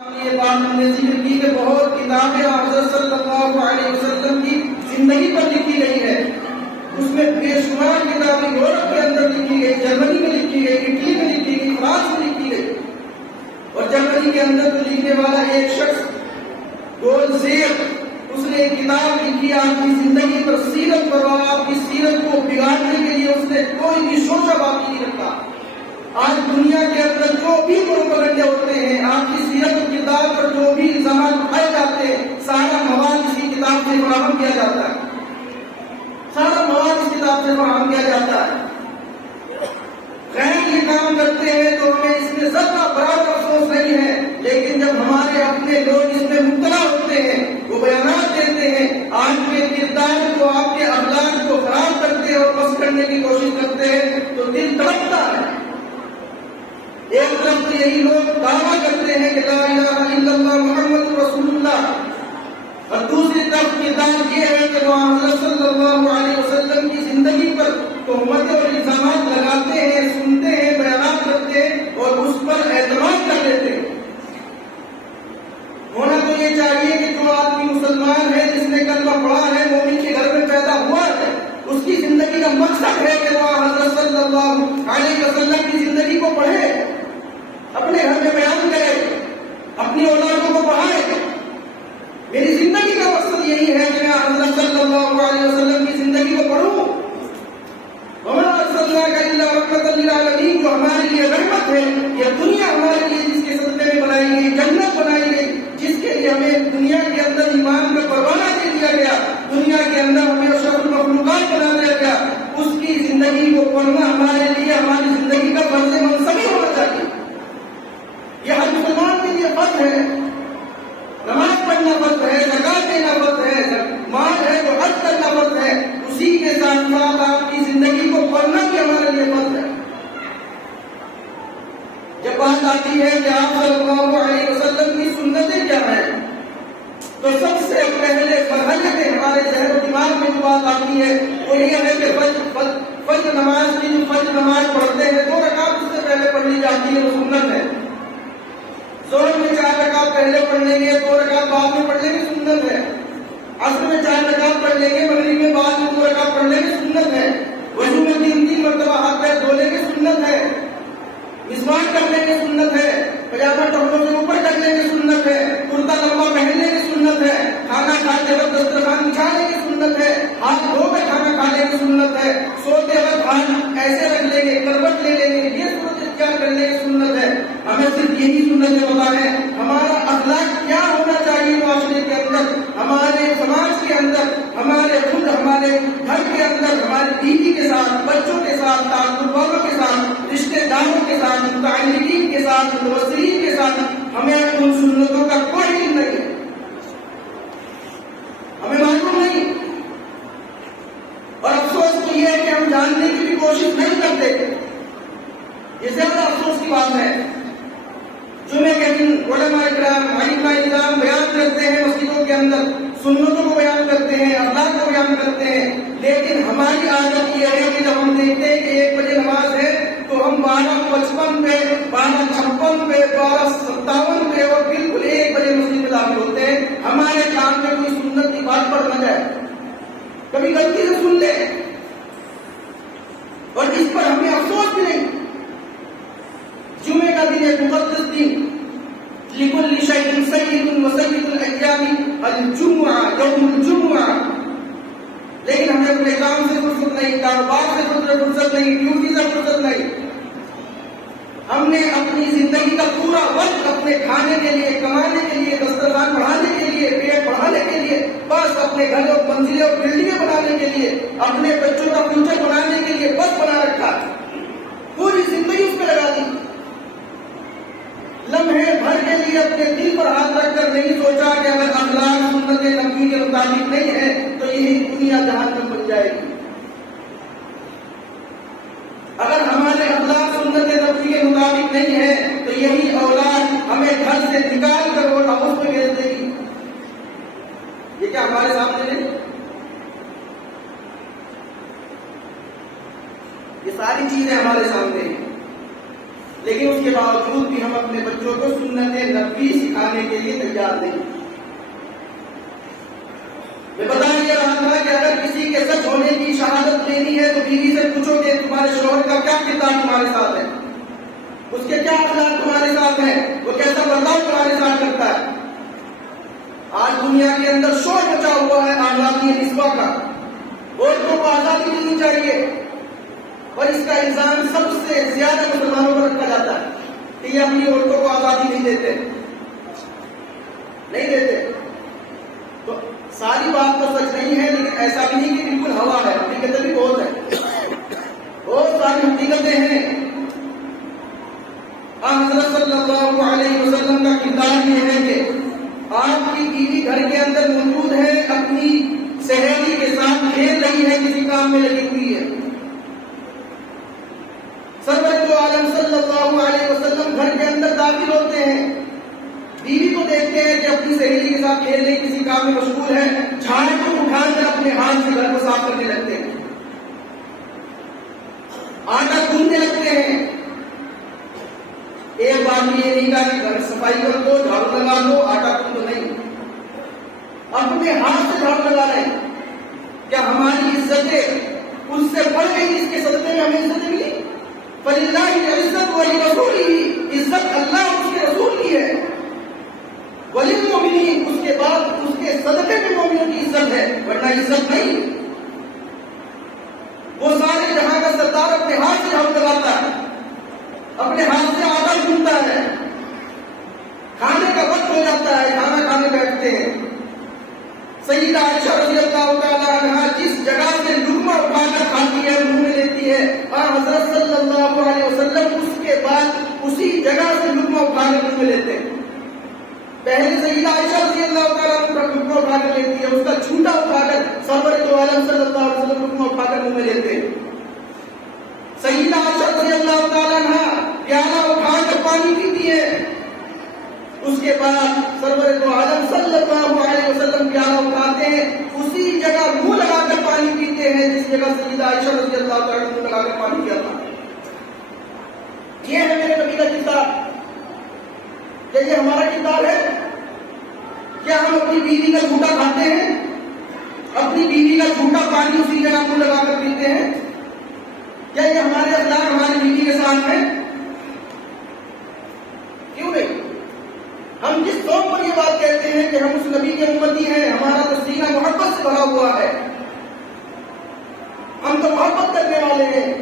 یہ بات ہم نے ذکر کی کہ بہت کتابیں حضرت صلی اللہ علیہ وسلم کی زندگی پر لکھی گئی ہے. اس میں بے شمار کتابیں یورپ کے اندر لکھی گئی، جرمنی میں لکھی گئی، اٹلی میں لکھی گئی، فرانس میں لکھی گئی. اور جرمنی کے اندر تو لکھنے والا ایک شخص گولزیر، اس نے ایک کتاب لکھی آپ کی زندگی پر، سیرت پر، اور آپ کی سیرت کو بگاڑنے کے لیے اس نے کوئی بھی شوشہ باقی نہیں رکھا. آج دنیا کے اندر جو بھی پروپیگنڈے ہوتے ہیں، آپ کی سیرت و کتاب پر جو بھی الزامات اٹھائے جاتے ہیں، سارا مواد اسی کتاب سے فراہم کیا جاتا ہے. سارا مواد اس کتاب سے فراہم کیا جاتا ہے. غیر یہ کام کرتے ہیں تو ہمیں اس میں ذرا برابر افسوس نہیں ہے، لیکن جب ہمارے اپنے لوگ اس میں مبتلا ہوتے ہیں، وہ بیانات دیتے ہیں، آج کے کردار کو، آپ کے اخلاق کو خراب کرتے ہیں اور پس کرنے کی کوشش کرتے ہیں، تو دل تڑپتا ہے. ایک طرف تو یہی لوگ دعویٰ کرتے ہیں کہ لا الہ الا اللہ محمد رسول اللہ، اور دوسری طرف کردار یہ ہے کہ وہ حضرت صلی اللہ علیہ وسلم کی زندگی پر تہمتیں اور الزامات لگاتے ہیں، سنتے ہیں، بیانات کرتے ہیں اور اس پر اعتماد کر لیتے ہیں. ہونا تو یہ چاہیے کہ جو آدمی مسلمان ہے، جس نے کلمہ پڑھا ہے، مومن کے گھر میں پیدا ہوا ہے، اس کی زندگی کا مقصد ہے کہ وہ حضرت صلی اللہ علیہ وسلم کی زندگی کو پڑھے، اپنے گھر میں بیان کرے، اپنی اولادوں کو پڑھائے. میری زندگی کا مقصد یہی ہے کہ میں حضرت صلی اللہ علیہ وسلم کی زندگی کو پڑھوں. وما ارسلناک الا رحمۃ للعالمین، جو ہمارے لیے رحمت ہے، یہ دنیا ہمارے لیے جس کے صدقے میں بنائی گئی، جنت بنائی گئی، جس کے لیے ہمیں دنیا کے اندر ایمان کا پروانہ دے دیا گیا، دنیا کے اندر ہمیں اشرف المخلوقات بنا دیا گیا، اس کی زندگی کو پڑھنا ہمارے لیے ہماری زندگی کا فرض منصبی ہونا چاہیے. یہ ہر مسلمان کے لیے فرض ہے. نماز پڑھنا فرض ہے، زکات دینا فرض ہے، مال ہے تو حج کرنا فرض ہے. اسی کے ساتھ ساتھ آپ کی زندگی کو پڑھنا بھی ہمارے لیے فرض ہے. جب بات آتی ہے کہ آپ صلی اللہ علیہ وسلم کی سنتیں کیا ہیں، تو سب سے پہلے مرحلے میں ہمارے ذہن و دماغ میں جو بات آتی ہے وہ یہ ہے کہ فجر نماز کی جو فجر نماز پڑھتے ہیں 2 رکعت اس سے پہلے پڑھنی جاتی ہے، وہ سنت ہے. ظہر میں 4 رکعت پہلے پڑھ لیں گے، 2 رکعت بعد میں پڑھ لیں گے، سنت ہے. عصر میں 4 رکعت پڑھ لیں گے، مغرب میں بعد میں 2 رکعت پڑھ لیں گے، سنت ہے. وضو میں 3 مرتبہ ہاتھ پیر دھو لیں گے، سنت ہے. مسواک کر لیں گے، سنت ہے. پجامہ ٹخنوں سے اوپر کر لیں گے، سنت ہے. کرتا لمبا پہن لیں گے، سنت ہے. کھانا کھاتے وقت دسترخوان بچھا لیں گے، سنت ہے. ہاتھ دھو کر کھانا کھا لیں گے، سنت ہے. سوتے وقت ہاتھ ایسے رکھ لیں گے، کروٹ لے لیں گے، یہ صورت اختیار کر لیں گے، سنت ہے. ہمیں صرف یہی سنتیں پتہ ہے. ہمارا اخلاق کیا ہونا چاہیے معاشرے کے اندر، ہمارے سماج کے اندر، ہمارے خود ہمارے گھر کے اندر، ہماری بیوی کے ساتھ، بچوں کے ساتھ، تعلق والوں کے ساتھ، رشتے داروں کے ساتھ، متعلقین کے ساتھ، متوسلین کے ساتھ، ہمیں ان سنتوں کا کوئی علم نہیں ہے، ہمیں معلوم نہیں. اور افسوس تو یہ ہے کہ ہم جاننے کی بھی کوشش نہیں کرتے. یہ زیادہ افسوس کی بات ہے. جمعے کے دن علماء کرام، ائمہ کرام بیان کرتے ہیں مسجدوں کے اندر، سنتوں کو بیان کرتے ہیں، اخلاق کو بیان کرتے ہیں، لیکن ہماری عادت یہ ہے کہ جب ہم دیکھتے ہیں کہ 1 بجے نماز ہے تو ہم 12:55 پہ، 12:56 پہ، 12:57 پہ اور بالکل 1 بجے مسجد میں داخل ہوتے ہیں. ہمارے کام میں کوئی سنت کی بات پڑ نہ جائے، کبھی غلطی سے سن لے، اور اس پر ہمیں افسوس بھی نہیں. جمعے کا دن ایک مقدس دن، لِكُلِّ شَيْءٍ سَيِّدٌ وَسَيِّدُ الْأَيَّامِ الْجُمعہ، یوم الجمعہ. لیکن ہمیں اپنے کام سے فرصت نہیں، کاروبار سے فرصت نہیں، ڈیوٹی سے فرصت نہیں. ہم نے اپنی زندگی کا پورا وقت اپنے کھانے کے لیے، کمانے کے لیے، دسترخوان بڑھانے کے لیے، پیٹ بڑھانے کے لیے، بس اپنے گھر اور منزلیں اور بلڈنگیں بنانے کے لیے، اپنے بچوں کا فیوچر بنانے کے لیے بس بنا رکھا. پوری زندگی اس پہ لگا دی. لمحے بھر کے لیے اپنے دل پر ہاتھ رکھ کر نہیں سوچا کہ اگر اخلاق سنت نبوی کے مطابق نہیں ہے تو یہی دنیا جہنم بن جائے گی. اگر ہمارے اخلاق سنت نبوی کے مطابق نہیں ہے تو یہی اولاد ہمیں گھر سے نکال کر وہ ہاؤس میں بھیج دے گی. یہ کیا ہمارے سامنے نہیں؟ یہ ساری چیزیں ہمارے سامنے ہیں. لیکن اس کے باوجود بھی ہم اپنے بچوں کو سنت نبوی سکھانے کے لیے تیار نہیں۔ میں بتا دیا رہا تھا کہ اگر کسی کے سچ ہونے کی شہادت لینی ہے تو بیوی سے پوچھو کہ تمہارے شوہر کا کیا کردار تمہارے ساتھ ہے، اس کے کیا اخلاق تمہارے ساتھ ہے، وہ کیسا برتاؤ تمہارے ساتھ کرتا ہے۔ آج دنیا کے اندر شور مچا ہوا ہے آزادی نسواں کا، عورتوں کو آزادی ملنی چاہیے، اور اس کا الزام سب سے زیادہ مسلمانوں پر رکھا جاتا ہے کہ یہ اپنی عورتوں کو آزادی نہیں دیتے۔ تو ساری بات تو سچ نہیں ہے، لیکن ایسا بھی نہیں کہ بالکل ہوا ہے، حقیقتیں بھی بہت ہے، بہت ساری حقیقتیں ہیں۔ حضرت صلی اللہ علیہ وسلم کا کردار یہ ہے کہ آپ کی بیوی گھر کے اندر موجود ہے، اپنی سہیلی کے ساتھ کھیل رہی ہے، کسی کام میں لگی ہوئی ہے۔ سرور دو عالم صلی اللہ علیہ وسلم گھر کے اندر داخل ہوتے ہیں، بیوی کو دیکھتے ہیں کہ اپنی سہیلی کے ساتھ کھیل رہی، کسی کام میں مشغول ہے، جھاڑو کو اٹھا کر اپنے ہاتھ سے گھر کو صاف کرنے لگتے ہیں، آٹا گوندنے لگتے ہیں۔ ایک بار بھی یہ نہیں کہا کہ گھر صفائی کر دو، جھاڑو لگا دو، آٹا گوندو نہیں، اپنے ہاتھ سے جھاڑو لگا رہے ہیں۔ کیا ہماری عزتیں اس سے بڑھ گئی جس کے صدقے میں ہمیں عزتیں ملی؟ فَلِلَّهِ الْعِزَّةُ وَلِرَسُولِهِ، عزت اللہ اور اس کے رسول کی ہے، وَلِلْمُؤْمِنِينَ، اس کے بعد اس کے صدقے میں مومنوں کی عزت ہے، ورنہ عزت نہیں۔ وہ سارے جہاں کا سردار اپنے ہاتھ سے جھاڑو لگاتا ہے، اپنے ہاتھ سے آٹا گوندتا ہے، کھانے کا وقت ہو جاتا ہے، کھانا کھانے بیٹھتے ہیں، سیدہ عائشہ رضی اللہ تعالیٰ عنہا جس جگہ سے لقمہ اٹھا کر کھاتی ہے، منہ میں لیتی ہے، اور حضرت صلی اللہ علیہ وسلم اس کے بعد اسی جگہ سے لقمہ اٹھا کر منہ میں لیتے ہیں۔ پہلے سیدہ عائشہ رضی اللہ تعالیٰ عنہ لقمہ اٹھا کر لیتی ہے، اس کا چھوٹا اٹھا کر سرور دو عالم صلی اللہ علیہ وسلم لقمہ اٹھا کر منہ میں لیتے ہیں۔ سیدہ عائشہ رضی اللہ تعالیٰ عنہ پیالہ اٹھا کر پانی پیتی ہے، اس کے بعد سرور دو عالم صلی اللہ علیہ وسلم پیالہ اٹھاتے ہیں، اسی جگہ منہ لگا کر پانی پیتے ہیں جس جگہ سیدہ عائشہ رضی اللہ تعالیٰ عنہ منہ لگا کر پانی پیا تھا۔ یہ ہے میرے نبی کا کردار۔ کیا یہ ہمارا کردار ہے؟ کیا ہم اپنی بیوی کا جھوٹا کھاتے ہیں، اپنی بیوی کا جھوٹا پانی اسی جگہ منہ لگا کر پیتے ہیں؟ کیا یہ ہمارے اخلاق ہماری بیوی کے ساتھ ہے؟ کیوں نہیں؟ ہم جس قوم پر یہ بات کہتے ہیں کہ ہم اس نبی کے امتی ہیں، ہمارا تو سینہ محبت سے بھرا ہوا ہے، ہم تو محبت کرنے والے ہیں۔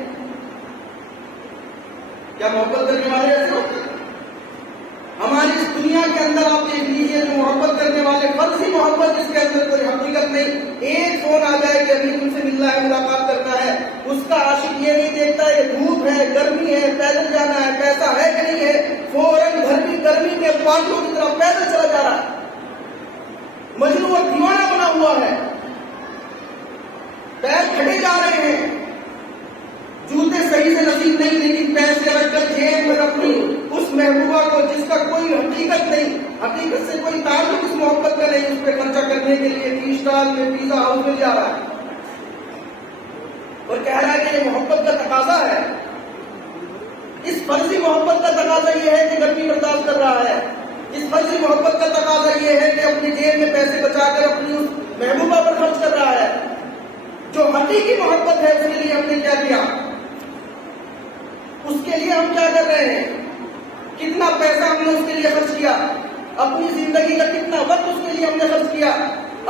کیا محبت کرنے والے ایسے ہوتے ہیں؟ ہماری اس دنیا کے اندر آپ دیکھ لیجیے جو محبت کرنے والے، فرضی محبت جس کے اندر کوئی حقیقت نہیں، ایک فون آ جائے کہ ابھی تم سے ملنا ہے، ملاقات کرنا ہے، اس کا عاشق یہ نہیں دیکھتا ہے دھوپ ہے، گرمی ہے، پیدل جانا ہے، پیسہ ہے کہ نہیں ہے، فوراً گرمی کے پاگلوں کی طرف پیدل چلا جا رہا ہے، مجنون اور دیوانہ بنا ہوا ہے، پیر پھٹے جا رہے ہیں، جوتے صحیح سے نصیب نہیں، لیکن پیسے رکھ کر جیب میں اپنی اس محبوبہ کو جس کا کوئی حقیقت نہیں، حقیقت سے کوئی تعلق اس محبت کا نہیں، اس پہ خرچہ کرنے کے لیے ٹی اسٹال میں، پیزا ہاؤس میں جا رہا ہے اور کہہ رہا ہے کہ یہ محبت کا تقاضا ہے۔ اس فرضی محبت کا تقاضا یہ ہے کہ گرمی برداشت کر رہا ہے، اس فرضی محبت کا تقاضا یہ ہے کہ اپنی جیب میں پیسے بچا کر اپنی اس محبوبہ پر خرچ کر رہا ہے۔ جو حقیقی محبت ہے اس کے لیے ہم نے کیا کیا؟ اس کے لیے ہم کیا کر رہے ہیں؟ کتنا پیسہ ہم نے اس کے لیے خرچ کیا؟ اپنی زندگی کا کتنا وقت اس کے لیے ہم نے خرچ کیا؟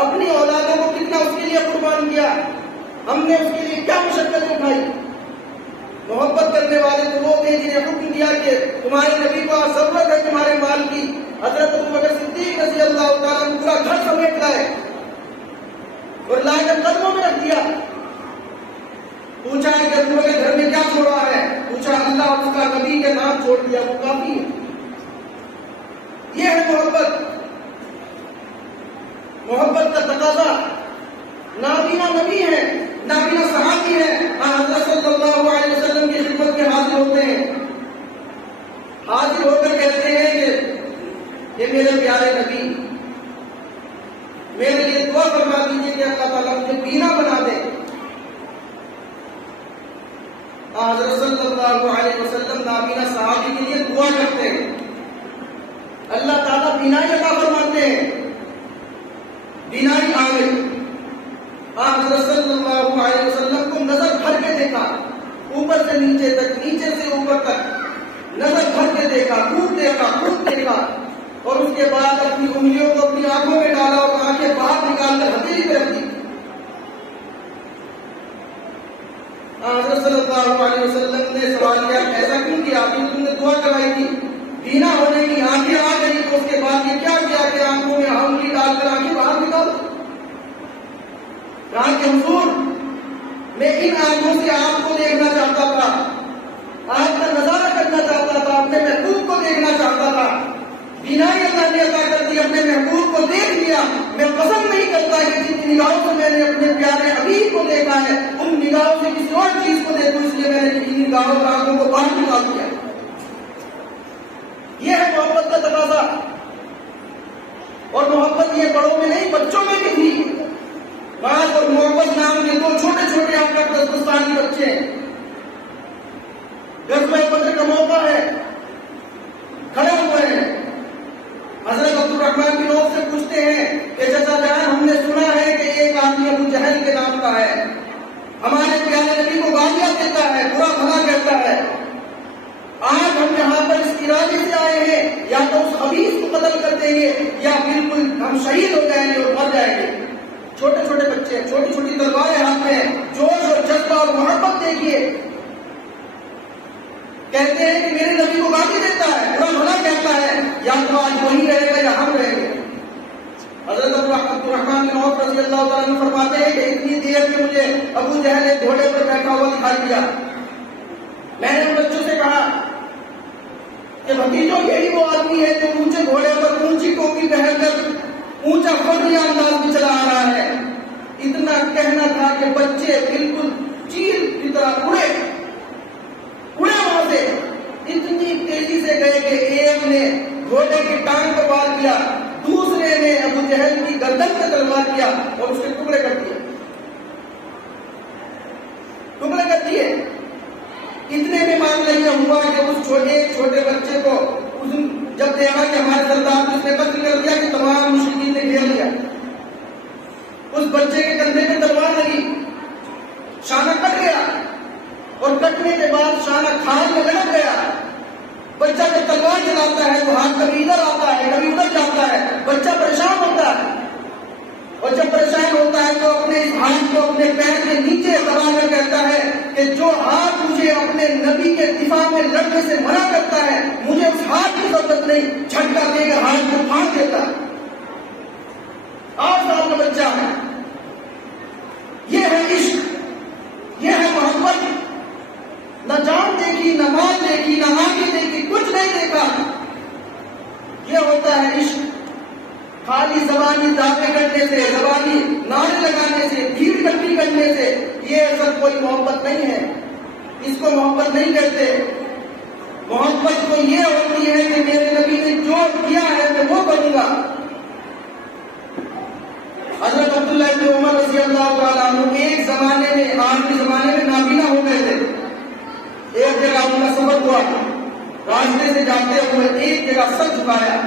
اپنی اولادوں کو کتنا اس کے لیے قربان کیا؟ ہم نے اس کے لیے کیا مشقت اٹھائی؟ محبت کرنے والے تو وہ تھے جنہیں حکم دیا کہ تمہارے نبی کو ضرورت ہے تمہارے مال کی، حضرت ابوبکر صدیق رضی اللہ تعالیٰ نے پورا گھر سمیٹ لائے اور لا کر قدموں میں رکھ دیا۔ پوچھا ہے کہ ابوبکر کے گھر میں کیا چھوڑا ہے؟ پوچھا اللہ اور اس کا نبی کے نام چھوڑ دیا، وہ کافی ہے۔ یہ ہے محبت، محبت کا تقاضا۔ نابینا نبی ہے، نابینا صحابی ہے، حضرت صلی اللہ علیہ وسلم کی خدمت میں حاضر ہوتے ہیں، حاضر ہو کر کہتے ہیں کہ یہ میرے پیارے نبی، میرے لیے دعا فرما دیجیے کہ اللہ تعالیٰ مجھے بینا بنا دے۔ حضرت صلی اللہ علیہ وسلم نابینا صحابی کے لیے دعا کرتے ہیں، اللہ تعالیٰ بینائی عطا فرماتے ہیں، بینائی آ گئی۔ حضرت صلی اللہ علیہ وسلم کو نظر بھر کے دیکھا، اوپر سے نیچے تک، نیچے سے اوپر تک نظر بھر کے دیکھا، خوب دیکھا، خوب دیکھا، اور اس کے بعد اپنی انگلیوں کو اپنی آنکھوں میں ڈالا اور آنکھیں باہر نکال کر ہتھیلی پہ رکھ دی۔ حضرت صلی اللہ علیہ وسلم نے سوال کیا ایسا کیوں کیا؟ تم نے دعا کرائی تھی، بینا ہونے کی آنکھیں آ گئی، تو اس کے بعد یہ کیا کیا کہ آنکھوں میں انگلی ڈال کر آنکھیں باہر نکال؟ کہا کہ حضور میں ان آنکھوں سے آپ کو دیکھنا چاہتا تھا، آپ کا نظارہ کرنا چاہتا تھا، اپنے محبوب کو دیکھنا چاہتا تھا، بینائی اللہ نے عطا کر دی، اپنے محبوب کو دیکھ لیا۔ میں قسم نہیں کرتا کہ جن نگاہوں سے میں نے اپنے پیارے حبیب کو دیکھا ہے ان نگاہوں سے کسی اور چیز کو دیکھوں، اس لیے میں نے ان نگاہوں اور آنکھوں کو باہر نکال دیا۔ یہ ہے محبت کا تقاضا، اور محبت یہ بڑوں میں نہیں بچوں میں بھی تھی۔ بعض اور محبت نام کے دو چھوٹے چھوٹے آپ کا 10 سال کے بچے ہیں، غزوہ بدر کا موقع ہے، کھڑے ہوئے ہیں، حضرت عبد الرحمن بن عوف سے پوچھتے ہیں کہ چچا جان ہم نے سنا ہے کہ ایک آدمی ابو جہل کے نام کا ہے، ہمارے پیارے نبی کو گالیاں دیتا ہے، برا بھلا کہتا ہے، آج ہم یہاں پر اس ارادے سے آئے ہیں یا تو اس خبیث کو قتل کر دیں گے یا بالکل ہم شہید ہو جائیں گے اور مر جائیں گے۔ چھوٹے چھوٹے بچے ہیں، چھوٹی چھوٹی تلواریں ہاتھ میں ہیں، جوش اور جذبہ اور محبت دیکھیے، کہتے ہیں کہ میرے نبی کو گالی دیتا ہے، برا بھلا کہتا ہے، یا تو آج وہی رہے گا یا ہم رہیں گے۔ حضرت عبد الرحمن بن عوف رضی اللہ تعالیٰ عنہ فرماتے ہیں کہ اتنی دیر میں مجھے ابو جہل ایک گھوڑے پر بیٹھا ہوا دکھائی دیا، میں نے ان بچوں سے کہا کہ بھتیجو یہی وہ آدمی ہے جو اونچے گھوڑے پر اونچی ٹوپی پہن کر اونچا فخری انداز میں چلا آ رہا ہے۔ اتنا کہنا تھا کہ بچے بالکل چیل کی طرح اڑے وہاں سے، اتنی تیزی سے گئے کہ ایک نے گھوڑے کی ٹانگ کو پار کیا، دوسرے نے ابو جہل کی گردن پہ تلوار کیا اور اس کے ٹکڑے کر دیے، ٹکڑے کر دیے۔ اتنے میں معاملہ یہ ہوا کہ اس چھوٹے بچے کو جب دیکھا کہ ہمارے سردار نے اس نے قتل کر دیا کہ تمام مشرکین نے گھیر لیا، اس بچے کے کندھے پہ تلوار لگی، شانہ کٹ گیا، اور کٹنے کے بعد شانہ کھال میں لگا گیا۔ بچہ جب تلوار چلاتا ہے تو ہاتھ کبھی ادھر آتا ہے کبھی ادھر جاتا ہے، بچہ پریشان ہوتا ہے، اور جب پریشان ہوتا ہے تو اپنے اس ہاتھ کو اپنے پیر کے نیچے دبا کر کہتا ہے کہ جو ہاتھ مجھے اپنے نبی کے دفاع میں لڑنے سے منع کرتا ہے مجھے اس ہاتھ کی ضرورت نہیں، جھٹکا دے کر ہاتھ کو پھاڑ دیتا ہے۔ 8 سال کا بچہ ہے۔ یہ ہے عشق، یہ ہے محبت، نہ جان دیکھی، نہ مال دیکھی، نہ آنکھیں دیکھی، کچھ نہیں دیکھا، یہ ہوتا ہے عشق۔ خالی زبانی دعوے کرنے سے، زبانی نعرے لگانے سے، بھیڑ اکٹھی کرنے سے یہ سب کوئی محبت نہیں ہے، اس کو محبت نہیں کہتے۔ محبت تو یہ ہوتی ہے کہ میرے نبی نے جو کیا ہے میں وہ کروں گا۔ حضرت عبداللہ بن عمر رضی اللہ تعالیٰ عنہ ایک زمانے میں، آخری زمانے میں نابینا ہو گئے تھے۔ ایک جگہ ان کا سفر ہوا، راستے سے جاتے ہوئے ایک جگہ سر جھکایا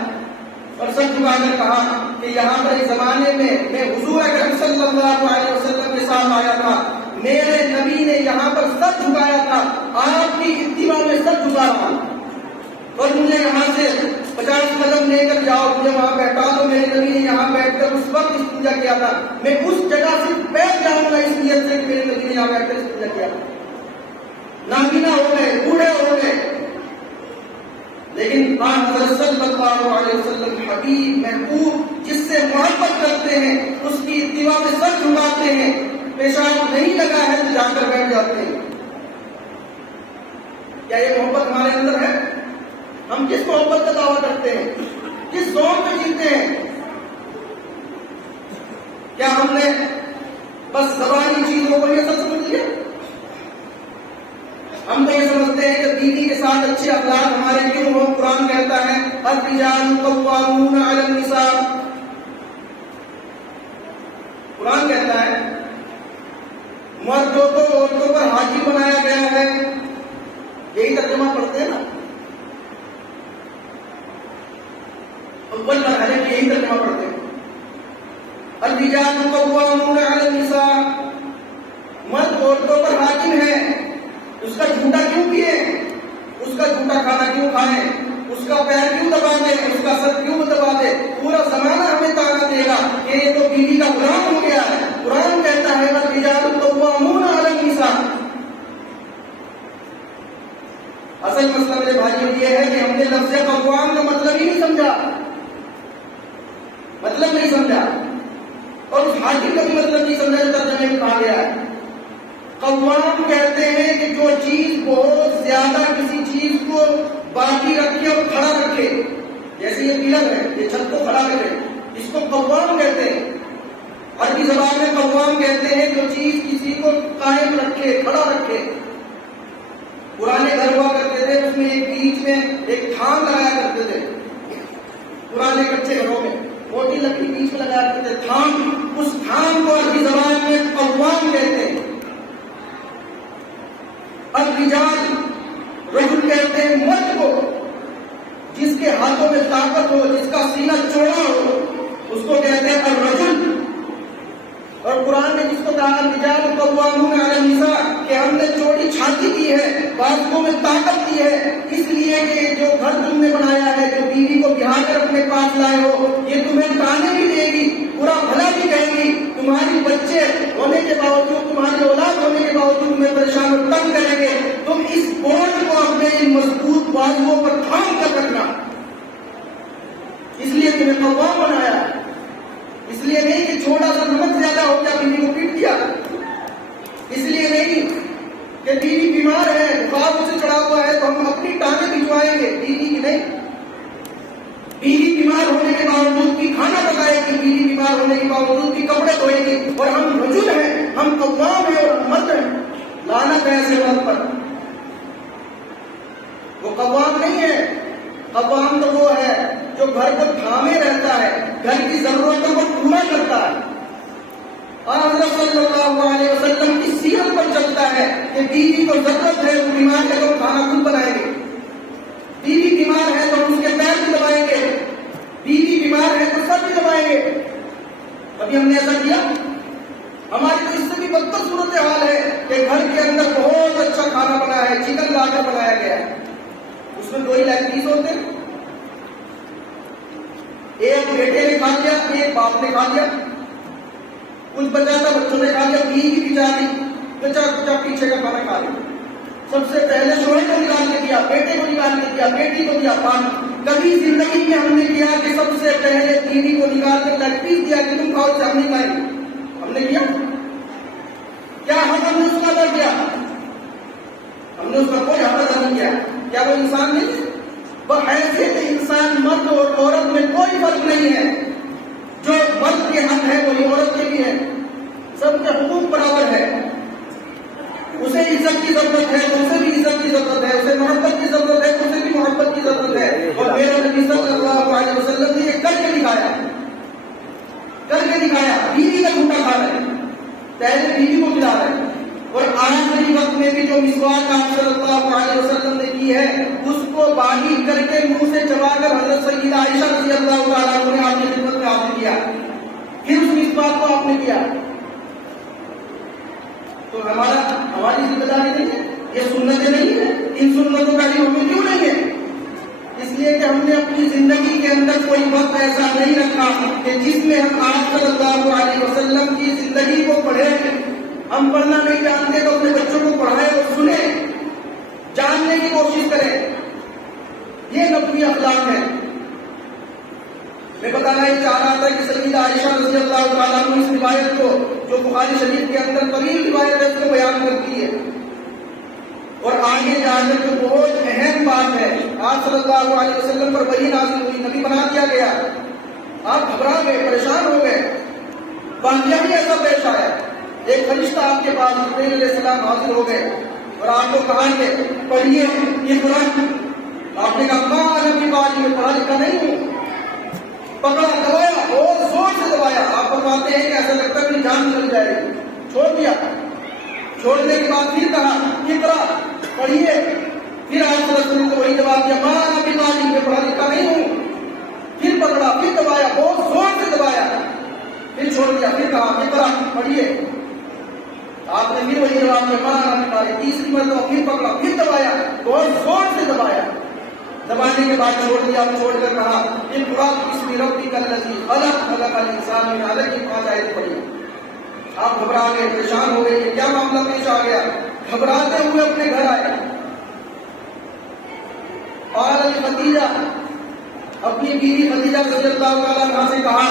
اور سر جھکا کر کہا کہ یہاں پر ایک زمانے میں حضور اکرم صلی اللہ علیہ وسلم کے ساتھ آیا تھا، میرے نبی نے یہاں پر سر جھکایا تھا، آپ کی اتباع میں سر جھکا رہا ہوں، اور مجھے یہاں سے 50 قدم لے کر جاؤ، مجھے وہاں بیٹھا دو۔ میرے نبی نے یہاں بیٹھ کر اس وقت استنجا کیا تھا، میں اس جگہ سے بیٹھ جاؤں گا اس نیت سے کہ میرے نبی نے یہاں بیٹھ کر استنجا کیا تھا۔ نابینا ہو گئے، بوڑھے ہو گئے، لیکن حضرت صلی اللہ علیہ وسلم حبیب محبوب جس سے محبت کرتے ہیں اس کی اتباع میں سر جھکاتے ہیں، پیشاب نہیں لگا ہے تو جا کر بیٹھ جاتے ہیں۔ کیا یہ محبت ہمارے اندر ہے؟ ہم کس محبت کا دعویٰ کرتے ہیں؟ کس زون میں جیتے ہیں؟ کیا ہم نے بس زبانی چیزوں کو یہ سب سمجھ لیا؟ ہم تو یہ سمجھتے ہیں کہ بیوی کے ساتھ اچھے اخلاق ہمارے کیوں ہو؟ قرآن کہتا ہے الرجال قوامون علی النساء، قرآن کہتا ہے مردوں کو عورتوں پر حاجی بنایا گیا ہے، یہی ترجمہ پڑھتے ہیں نا، اول مرحلے کی یہی ترجمہ پڑھتے ہیں. الرجال قوامون علی النساء، مرد عورتوں پر حاکم ہے. اس کا جھوٹا کیوں پیے، اس کا جھوٹا کھانا کیوں کھائیں، اس کا پیر کیوں دبا دے، اس کا سر کیوں دبا دے. پورا زمانہ ہمیں طاقت دے گا کہ یہ تو بیوی کا غلام ہو گیا ہے. قرآن کہتا ہے الرجال قوامون علی النساء. اصل مسئلہ میرے بھائیوں یہ ہے کہ ہم نے لفظ قوام کا مطلب ہی نہیں سمجھا، مطلب نہیں سمجھا، اور اس حاکم کا بھی مطلب نہیں سمجھا جو ترجمے میں کہا گیا ہے. قوام کہتے ہیں کہ جو چیز بہت زیادہ کسی چیز کو باقی رکھے اور کھڑا رکھے، جیسے یہ پلر ہے، یہ چھت کو کھڑا کرے، اس کو قوام کہتے ہیں. عربی زبان میں قوام کہتے ہیں جو چیز کسی کو قائم رکھے، کھڑا رکھے. پرانے گھر ہوا کرتے تھے، اس میں ایک بیچ میں ایک تھام لگایا کرتے تھے. پرانے کچے گھروں میں موٹی لکڑی بیچ میں لگایا کرتے تھے تھام. اس تھام کو عربی زبان میں قوام کہتے ہیں. الرجال، رجل کہتے ہیں مرد کو جس کے ہاتھوں میں طاقت ہو، جس کا سینہ چوڑا ہو، اس کو کہتے ہیں الرجل. اور قرآن نے جس کو کہا الرجال قوامون علی النساء کہ ہم نے چوڑی چھاتی کی ہے، بازوؤں میں طاقت دی ہے، اس لیے کہ جو گھر تم نے بنایا ہے، جو بیوی کو بہا کر اپنے پاس لائے ہو، یہ تمہیں تانے بھی دے گی، برا بھلا بھی کہے گی. تمہاری بچے ہونے کے باوجود، تمہاری اولاد ہونے کے باوجود تمہیں پریشان اور تنگ کریں گے. تم اس بوجھ کو اپنے ان مضبوط بازوؤں پر تھام کر رکھنا. اس لیے تمہیں قوام بنایا، اس لیے نہیں کہ چھوٹا سا نمک زیادہ ہو گیا بیوی کو پیٹ دیا، اس لیے نہیں کہ بیوی بیمار ہے، بخار اسے چڑھا ہوا ہے تو ہم اپنی ٹانگیں بھجوائیں گے. بیوی کی نہیں، بیوی بیمار ہونے کے باوجود بھی کھانا پکائے گی، بیوی بیمار ہونے کے باوجود بھی کپڑے دھوئے گی. اور ہم رجل ہیں، ہم قوام ہیں اور مرد ہیں. لعنت ہے ایسے مرد پر. وہ قوام نہیں ہے. قوام تو وہ ہے جو گھر کو تھامے رہتا ہے، گھر کی ضرورتوں کو پورا کرتا ہے. حضرت صلی اللہ علیہ وسلم کی سیرت پر چلتا ہے کہ بیوی کو ضرورت ہے، وہ بیمار ہے تو کھانا خود بنائیں گے. بیوی بیمار ہے تو اس کے پیر بھی دبائیں گے، بیوی بیمار ہے تو سر بھی دبائیں گے. ابھی ہم نے ایسا کیا؟ ہماری تو اس سے بھی بدتر صورت حال ہے کہ گھر کے اندر بہت اچھا کھانا بنا ہے، چکن لا کر بنایا گیا ہے، اس میں 2 ہی لیگ پیس ہوتے ہیں. ایک بیٹے نے کھا لیا، ایک باپ نے کھا لیا، کچھ بچا تھا بچوں نے کھا لیا، بیوی بیچاری بچا پیچھے کا کھانا کھا لیا. سب سے پہلے شوہر کو نکال کے دیا، بیٹے کو نکال کے دیا، بیٹی کو دیا پانی. کبھی زندگی میں ہم نے کیا کہ سب سے پہلے بیوی کو نکال کے لیگ پیس دیا کہ تم کھاؤ، سے ہم نہیں کھائیں گے؟ ہم نے کیا کیا حق ہم نے اس کا ادا کیا؟ ہم نے اس کا کوئی حق ادا نہیں کیا. کیا وہ انسان نہیں ہے؟ بحیثیت انسان مرد اور عورت میں کوئی فرق نہیں ہے. جو مرد کے حق ہے وہی عورت کے بھی ہے. سب کے حقوق برابر ہے. اسے عزت کی ضرورت ہے تو اسے بھی عزت کی ضرورت ہے، اسے محبت کی ضرورت ہے تو اسے بھی محبت کی ضرورت ہے. اور میرے نبی صلی اللہ علیہ وسلم نے یہ کر کے دکھایا، کر کے دکھایا. بیوی کا جھوٹا کھا رہے ہیں، پہلے بیوی کو کھلا رہے ہیں. اور آخری وقت میں بھی جو مسواک آپ صلی اللہ علیہ وسلم نے کی ہے اس کو باریک کر کے منہ سے چبا کر حضرت سیدہ عائشہ رضی اللہ تعالیٰ عنہا نے آپ کی خدمت میں آپ نے کیا. پھر اس مسواک کو آپ نے کیا. تو ہماری ذمہ داری نہیں ہے، یہ سنتیں نہیں ہے. ان سنتوں کا علم ہمیں کیوں نہیں ہے؟ اس لیے کہ ہم نے اپنی زندگی کے اندر کوئی وقت ایسا نہیں رکھا کہ جس میں ہم آپ صلی اللہ علیہ وسلم کی زندگی کو پڑھیں. ہم پڑھنا نہیں جانتے تو اپنے بچوں کو پڑھائیں اور سنیں، جاننے کی کوشش کریں. یہ نبوی اخلاق ہے. میں بتانا یہ چاہ رہا تھا کہ سیدہ عائشہ رضی اللہ تعالیٰ عنہ اس روایت کو جو بخاری شریف کے اندر طویل روایت ہے اس کو بیان کرتی ہے. اور آگے جا کر جو بہت اہم بات ہے، آپ صلی اللہ علیہ وسلم پر وحی نازل ہوئی، نبی بنا دیا گیا، آپ گھبرا گئے، پریشان ہو گئے. واقعہ بھی ایسا پیش آیا، ایک فرشتہ آپ کے پاس جبرائیل علیہ السلام حاضر ہو گئے اور آپ کو کہا کہ پڑھیے یہ قرآن. آپ نے کہا ماں نبی بات میں پڑھا لکھا نہیں ہوں. پکڑا، دبایا، اور زور سے دبایا. آپ فرماتے ہیں کہ ایسا لگتا ہے کہ جان نکل جائے گی. چھوڑ دیا. چھوڑنے کے بعد پھر کہا اقرا، پڑھیے. پھر آپ رسول کو وہی جواب دیا ماں انا بمالک، میں پڑھا لکھا نہیں ہوں. پھر پکڑا، پھر دبایا، بہت زور سے دبایا، پھر چھوڑ دیا، پھر کہا اقرا پڑھیے. آپ نے پھر وہی جواب دیا ماں انا بمالک. تیسری مرتبہ پھر پکڑا، پھر دبایا، بہت زور سے دبایا. دبانے کے بعد چھوڑ دیا، چھوڑ کر کہا اقرا بسم ربک الذی خلق خلق الانسان من علق. 5 آیت پڑھی. آپ گھبرا گئے، پریشان ہو گئے کہ کیا معاملہ پیش آ گیا. گھبراتے ہوئے اپنے گھر آئے. قال خدیجہ، اپنی بیوی خدیجہ رضی اللہ تعالیٰ عنہا سے کہا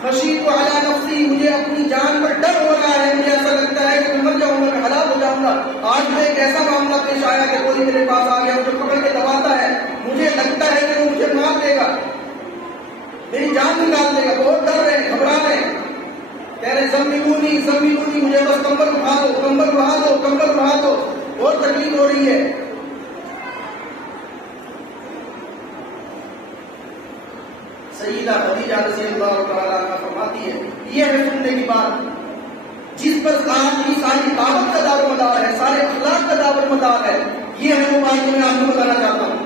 خشیت علی نفسی، مجھے اپنی جان پر ڈر ہو رہا ہے، مجھے ایسا لگتا ہے کہ میں مر جاؤں گا، میں ہلاک ہو جاؤں گا. آج میں ایک ایسا معاملہ پیش آیا کہ کوئی میرے پاس آ گیا، مجھے پکڑ کے دباتا ہے، مجھے لگتا ہے کہ وہ مجھے مار دے گا، میری جان نکال دے گا. بہت ڈر رہے ہیں، گھبرا رہے ہیں. کہہ رہے زملونی زملونی، مجھے بس کمبل اٹھا دو، کمبل اٹھا دو، کمبل اٹھا دو، بہت تکلیف ہو رہی ہے. سیدہ خدیجہ رضی اللہ تعالیٰ عنہا فرماتی ہے یہ ہے سننے کی بات جس پر آج کی ساری دعوت کا دار و مدار ہے، سارے اخلاق کا دار و مدار ہے. یہ ہے وہ بات جو میں آپ کو بتانا چاہتا ہوں.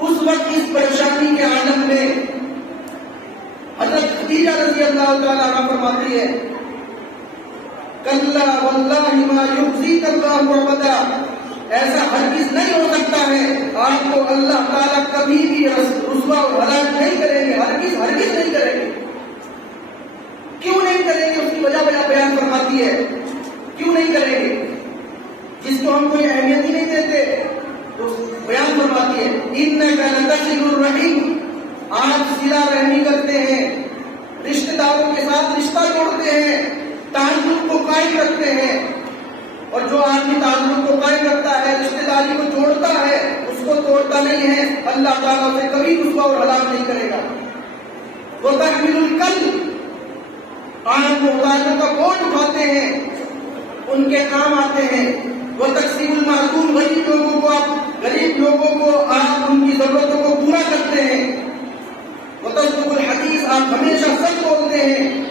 اس وقت اس پریشانی کے عالم میں حضرت خدیجہ رضی اللہ تعالیٰ عنہا فرماتی ہے کلا واللہ ما یخزیک اللہ ابدا، ایسا ہرگز نہیں ہو سکتا ہے آپ کو اللہ تعالیٰ کبھی بھی رسوا اور ہلاک نہیں کریں گے، ہرگز ہرگز نہیں کریں گے. کیوں نہیں کریں گے؟ اس کی وجہ بیان فرماتی ہے کیوں نہیں کریں گے. جس کو ہم کوئی اہمیت ہی نہیں دیتے تو بیان فرماتی ہے انک لتصل الرحیم، آپ صلہ رحمی کرتے ہیں، رشتہ داروں کے ساتھ رشتہ جوڑتے ہیں، تعلق کو قائم رکھتے ہیں. اور جو آدمی تعلق کو قائم رکھتا ہے، رشتہ داری کو جوڑتا ہے، اس کو توڑتا نہیں ہے، اللہ تعالیٰ اسے کبھی رسوا اور ہلاک نہیں کرے گا. وتحمل الکل، آپ محتاجوں کا بوجھ اٹھاتے ہیں، ان کے کام آتے ہیں. وتکسب المعدوم، غریب لوگوں کو آپ ان کی ضرورتوں کو پورا کرتے ہیں. وتصدق الحدیث، آپ ہمیشہ سچ بولتے ہیں.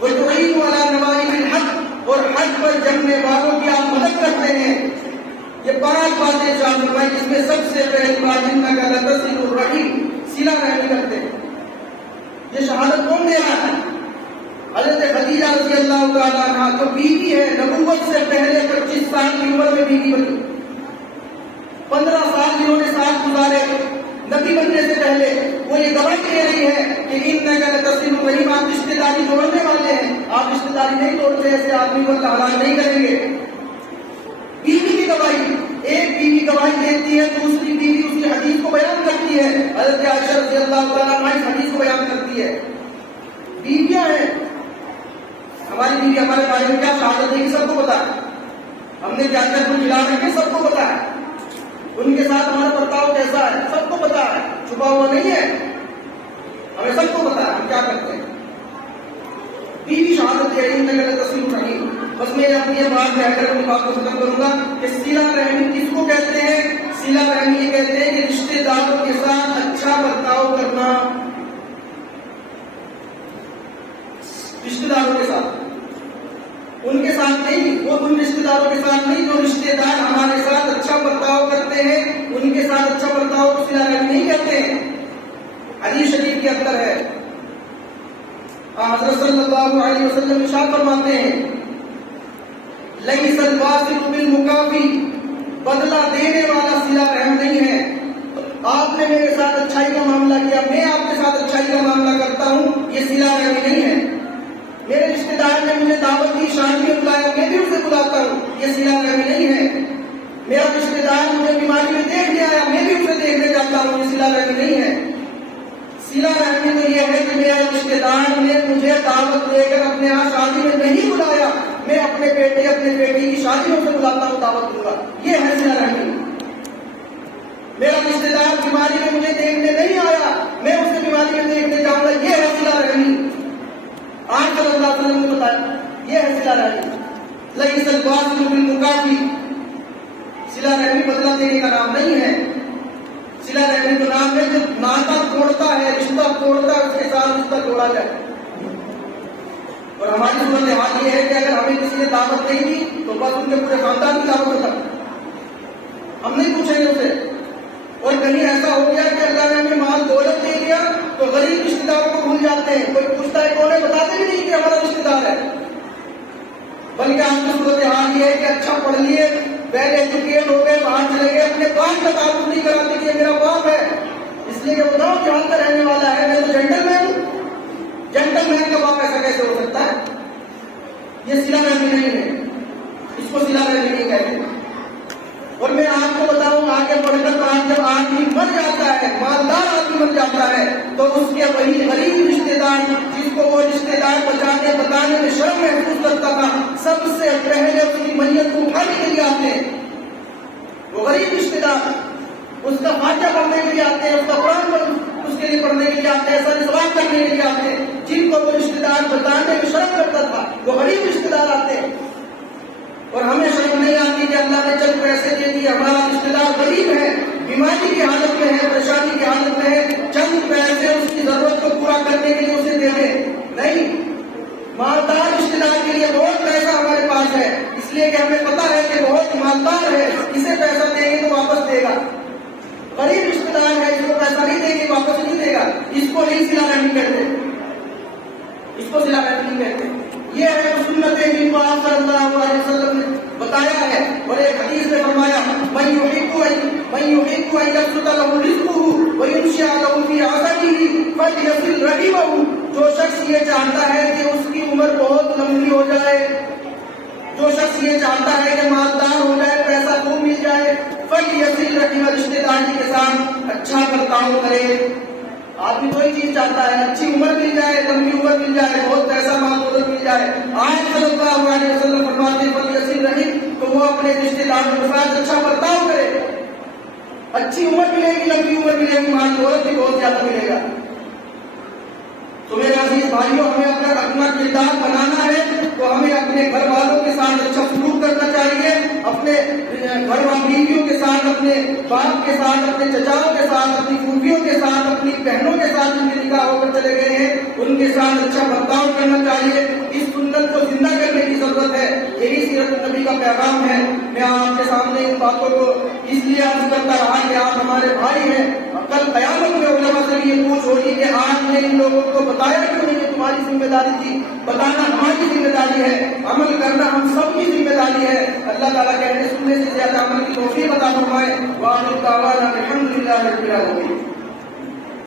وتعین علی نوائب الحق، اور حق پر جمنے والوں کی آپ مدد کرتے ہیں. یہ 5 باتیں ارشاد فرمائی، جس میں سب سے پہلی بات انک لتصل الرحیم، صلہ رحمی کرتے ہیں. یہ شہادت کون دے رہا ہے؟ حضرت خدیجہ رضی اللہ تعالیٰ عنہا جو بیوی ہے، نبوت سے پہلے 25 سال کی عمر میں بیوی بنی. 15 سال جنہوں نے ساتھ گزارے نبی بننے سے پہلے، وہ یہ گواہی دے رہی ہے کہ انک لتصل الرحیم، آپ رشتہ داری توڑنے والے ہیں، آپ رشتہ داری نہیں توڑتے، ایسے آدمی کو اللہ ہلاک نہیں کریں گے. بیوی کی گواہی، ایک بیوی گواہی دیتی ہے، دوسری بیوی اس کی حدیث کو بیان کرتی ہے. حضرت عائشہ رضی اللہ تعالیٰ عنہا اس حدیث کو بیان کرتی ہے. بیویاں ہیں، ہماری بیوی ہمارے بارے میں کیا شہادت دے گی سب کو پتا ہے، ہم نے کیا کیا کچھ کھلا رکھے سب کو پتا ہے، ان کے ساتھ ہمارا برتاؤ کیسا ہے سب کو پتا ہے، چھپا ہوا نہیں ہے، ہمیں سب کو پتا ہے ہم کیا کرتے ہیں. بیوی شہادت دے رہی ہے تصویر نہیں. بس میں اپنی بات میں کر بات کو ختم کروں گا کہ صلہ رحمی کس کو کہتے ہیں؟ صلہ رحمی یہ کہتے ہیں کہ رشتے داروں کے ساتھ اچھا برتاؤ کرنا. رشتے داروں کے ساتھ، ان کے ساتھ نہیں، وہ ان رشتے داروں کے ساتھ نہیں جو رشتے دار ہمارے ساتھ اچھا برتاؤ کرتے ہیں، ان کے ساتھ اچھا برتاؤ کو صلہ رحمی نہیں کہتے ہیں. حدیث شریف کے اندر ہے، حضرت صلی اللہ علیہ وسلم ارشاد فرماتے ہیں لیس الواصل بالمکافی، بدلہ دینے والا صلہ رحم نہیں ہے. آپ نے میرے ساتھ اچھائی کا معاملہ کیا، میں آپ کے ساتھ اچھائی کا معاملہ کرتا ہوں، یہ صلہ رحمی نہیں ہے. میرے رشتے دار نے مجھے دعوت دی، شادی میں بلایا، میں بھی اسے بلاتا ہوں، یہ صلہ رحمی نہیں ہے. میرا رشتے دار مجھے بیماری میں دیکھنے آیا، میں بھی اسے دیکھنے جاتا ہوں، یہ صلہ رحمی نہیں ہے. صلہ رحمی تو یہ ہے کہ میرا رشتے دار نے مجھے دعوت دے کر اپنے یہاں شادی میں نہیں بلایا، میں اپنے بیٹے اپنے بیٹی کی شادی میں اسے بلاتا ہوں، دعوت دوں گا، یہ ہے صلہ رحمی. میرا رشتے دار بیماری میں مجھے دیکھنے نہیں آیا، میں اسے بیماری میں دیکھنے جاؤں گا، یہ ہے صلہ رحمی. آج صلی اللہ علیہ وسلم نے بتایا یہ ہے صلہ رحمی. لیس الواصل بالمکافی، صلہ رحمی بدلہ دینے کا نام نہیں ہے. صلہ رحمی کا نام ہے جو ناتا توڑتا ہے، رشتہ توڑتا ہے، اس کے ساتھ رشتہ جوڑا جائے. اور ہماری صورت حال یہ ہے کہ اگر ہمیں کسی نے دعوت نہیں دی تو بس ان کے پورے خاندان کی دعوت ختم. ہم نہیں پوچھیں گے اسے. اور کہیں ایسا ہو گیا کہ اللہ نے ہمیں مال دولت دے دیا تو غریب رشتے داروں کو بھول جاتے ہیں. کوئی پوچھتا ہے کون ہے, بتاتے بھی نہیں کہ ہمارا رشتے دار ہے. بلکہ آپ کی صورت حال یہ ہے کہ اچھا پڑھ لیے, ویل ایجوکیٹ ہو گئے, باہر چلے گئے, اپنے باپ کا تعارف نہیں کراتے کہ میرا باپ ہے, اس لیے کہ بتاؤ کہ ہم کا رہنے والا ہے, میں تو جنٹل مین ہوں. جنٹل مین کا باپ ایسا کیسے ہو سکتا ہے؟ یہ صلہ رحمی نہیں ہے, اس کو صلہ رحمی نہیں کہتے. اور میں آپ کو بتاؤں آگے بڑھ کر, جب آدمی مر جاتا ہے, مالدار آدمی مر جاتا ہے, تو اس کے وہی غریب رشتے دار جس کو وہ رشتے دار بتانے میں شرم محسوس کرتا تھا, سب سے پہلے اس کی میت کو اٹھانے کے لیے آتے ہیں. وہ غریب رشتے دار اس کا فاتحہ پڑھنے کے لیے آتے ہیں, اس کا قرآن اس کے لیے پڑھنے کے لیے آتے ہیں, سر سوال کرنے کے لیے آتے ہیں. جن کو وہ رشتے دار بتانے میں شرم کرتا تھا وہ غریب رشتے دار آتے ہیں. اور ہمیں شرم نہیں آتی کہ اللہ نے چند پیسے دے دیے, ہمارا رشتے دار غریب ہے, بیماری کی حالت میں ہے, پریشانی کی حالت میں ہے, چند پیسے اس کی ضرورت کو پورا کرنے کے لیے اسے دے دیں. نہیں, مالدار رشتے دار کے لیے بہت پیسہ ہمارے پاس ہے, اس لیے کہ ہمیں پتا ہے کہ بہت مالدار ہے, اسے پیسہ دیں گے تو واپس دے گا. غریب رشتے دار ہے, اس کو پیسہ نہیں دیں گے واپس نہیں دے گا, اس کو نہیں صلہ رحمی کہتے, اس کو صلہ رحمی نہیں کہتے. یہ ہے سنت ہے جن کو آپ صلی اللہ علیہ وسلم نے بتایا ہے. اور ایک حدیث میں فرمایا, من يحب ان يبسط له رزقه وينشئ له في عسله فليصل رحمه. جو شخص یہ چاہتا ہے کہ اس کی عمر بہت لمبی ہو جائے, جو شخص یہ چاہتا ہے کہ مالدار ہو جائے, پیسہ خوب مل جائے, فليصل رحمه, رشتے داری کے ساتھ اچھا برتاؤ کرے. آدمی کوئی چیز چاہتا ہے, اچھی عمر مل جائے, لمبی عمر مل جائے, بہت پیسہ مال دولت مل جائے. آج صلی اللہ علیہ وسلم فرماتے ہیں فلیصل رحم, تو وہ اپنے رشتے داروں کے ساتھ اچھا برتاؤ کرے. اچھی عمر ملے گی, لمبی عمر ملے گی, مال دولت بھی بہت زیادہ ملے گا. تو میرے عزیز بھائیوں, ہمیں اپنا کردار بنانا ہے تو ہمیں اپنے گھر والوں کے ساتھ اچھا سلوک کرنا چاہیے, اپنے گھر بیویوں کے ساتھ, اپنے باپ کے ساتھ, اپنے چچاؤں کے ساتھ, اپنی پھوپھیوں کے ساتھ, اپنی بہنوں کے ساتھ جن کے نکاح ہو کر چلے گئے ہیں ان کے ساتھ اچھا برتاؤ کرنا چاہیے. اس سنت کو زندہ کرنے کی ضرورت ہے, یہی سیرت النبی کا پیغام ہے. میں آپ کے سامنے ان باتوں کو اس لیے عرض کرتا رہا کہ آپ ہمارے بھائی ہیں. کل قیامت میں علماء سے یہ پوچھ ہوگی کہ آج نے ان لوگوں کو بتایا کیوں نہیں, کہ تمہاری ذمہ داری تھی, بتانا ہماری ذمہ داری ہے, عمل کرنا ہم سب کی ذمہ داری ہے. اللہ تعالیٰ کہنے سننے سے زیادہ عمل کی توفیق عطا فرمائے. وآخر دعوانا الحمد للہ رب العالمین.